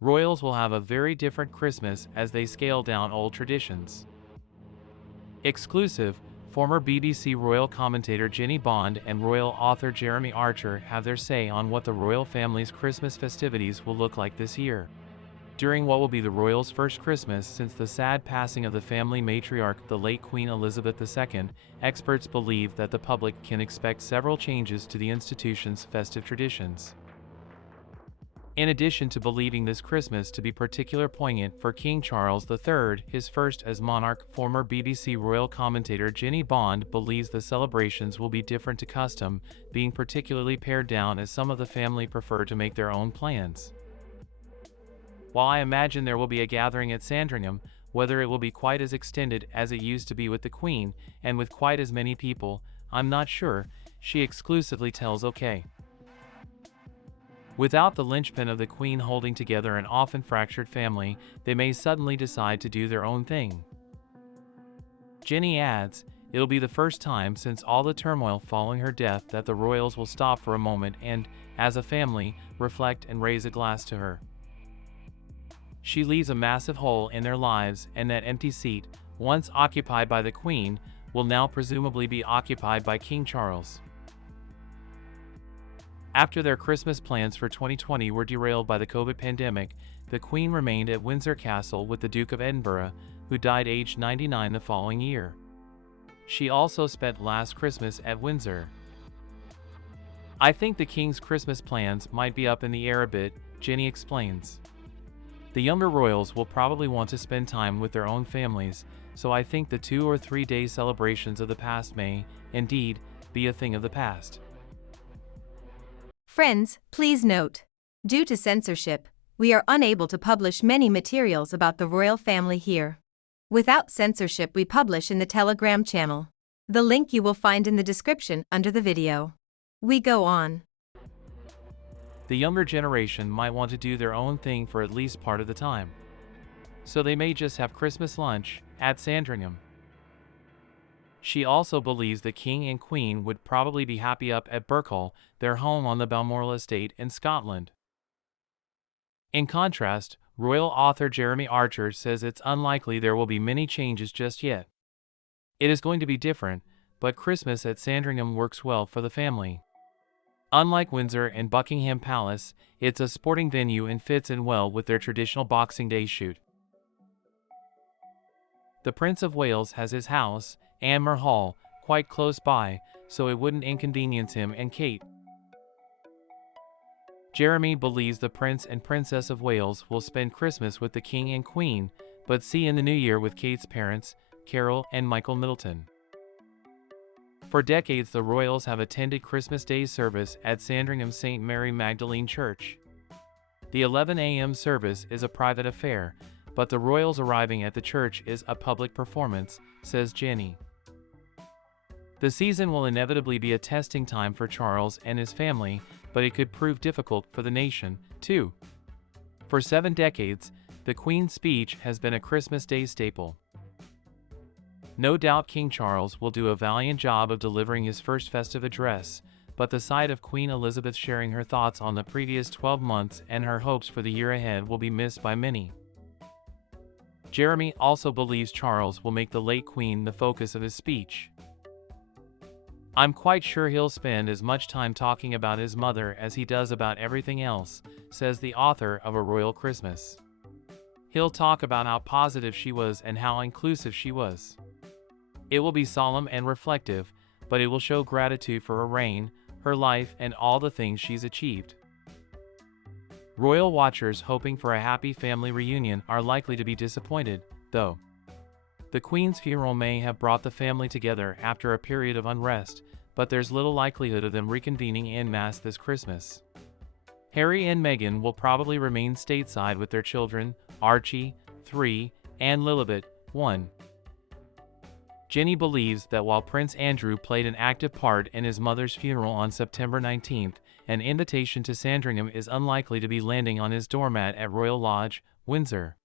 Royals will have a very different Christmas as they scale down old traditions. Exclusive, former BBC royal commentator Jenny Bond and royal author Jeremy Archer have their say on what the royal family's Christmas festivities will look like this year. During what will be the royals' first Christmas since the sad passing of the family matriarch, the late Queen Elizabeth II, experts believe that the public can expect several changes to the institution's festive traditions. In addition to believing this Christmas to be particularly poignant for King Charles III, his first as monarch, former BBC royal commentator Jenny Bond believes the celebrations will be different to custom, being particularly pared down as some of the family prefer to make their own plans. While I imagine there will be a gathering at Sandringham, whether it will be quite as extended as it used to be with the Queen, and with quite as many people, I'm not sure, she exclusively tells OK. Without the linchpin of the Queen holding together an often fractured family, they may suddenly decide to do their own thing. Jenny adds, it'll be the first time since all the turmoil following her death that the royals will stop for a moment and, as a family, reflect and raise a glass to her. She leaves a massive hole in their lives, and that empty seat, once occupied by the Queen, will now presumably be occupied by King Charles. After their Christmas plans for 2020 were derailed by the COVID pandemic, the Queen remained at Windsor Castle with the Duke of Edinburgh, who died aged 99 the following year. She also spent last Christmas at Windsor. I think the King's Christmas plans might be up in the air a bit, Jenny explains. The younger royals will probably want to spend time with their own families, so I think the 2 or 3 day celebrations of the past may, indeed, be a thing of the past. Friends, please note, due to censorship, we are unable to publish many materials about the royal family here. Without censorship, we publish in the Telegram channel. The link you will find in the description under the video. We go on. The younger generation might want to do their own thing for at least part of the time. So they may just have Christmas lunch at Sandringham. She also believes the King and Queen would probably be happy up at Birkhall, their home on the Balmoral estate in Scotland. In contrast, royal author Jeremy Archer says it's unlikely there will be many changes just yet. It is going to be different, but Christmas at Sandringham works well for the family. Unlike Windsor and Buckingham Palace, it's a sporting venue and fits in well with their traditional Boxing Day shoot. The Prince of Wales has his house, Anmer Hall, quite close by, so it wouldn't inconvenience him and Kate. Jeremy believes the Prince and Princess of Wales will spend Christmas with the King and Queen, but see in the new year with Kate's parents, Carol and Michael Middleton. For decades, the royals have attended Christmas Day service at Sandringham St. Mary Magdalene Church. The 11 a.m. service is a private affair, but the royals arriving at the church is a public performance, says Jenny. The season will inevitably be a testing time for Charles and his family, but it could prove difficult for the nation, too. For 7 decades, the Queen's speech has been a Christmas Day staple. No doubt King Charles will do a valiant job of delivering his first festive address, but the sight of Queen Elizabeth sharing her thoughts on the previous 12 months and her hopes for the year ahead will be missed by many. Jeremy also believes Charles will make the late Queen the focus of his speech. I'm quite sure he'll spend as much time talking about his mother as he does about everything else, says the author of A Royal Christmas. He'll talk about how positive she was and how inclusive she was. It will be solemn and reflective, but it will show gratitude for her reign, her life, and all the things she's achieved. Royal watchers hoping for a happy family reunion are likely to be disappointed, though. The Queen's funeral may have brought the family together after a period of unrest, but there's little likelihood of them reconvening en masse this Christmas. Harry and Meghan will probably remain stateside with their children, Archie, 3, and Lilibet, 1. Jenny believes that while Prince Andrew played an active part in his mother's funeral on September 19th, an invitation to Sandringham is unlikely to be landing on his doormat at Royal Lodge, Windsor.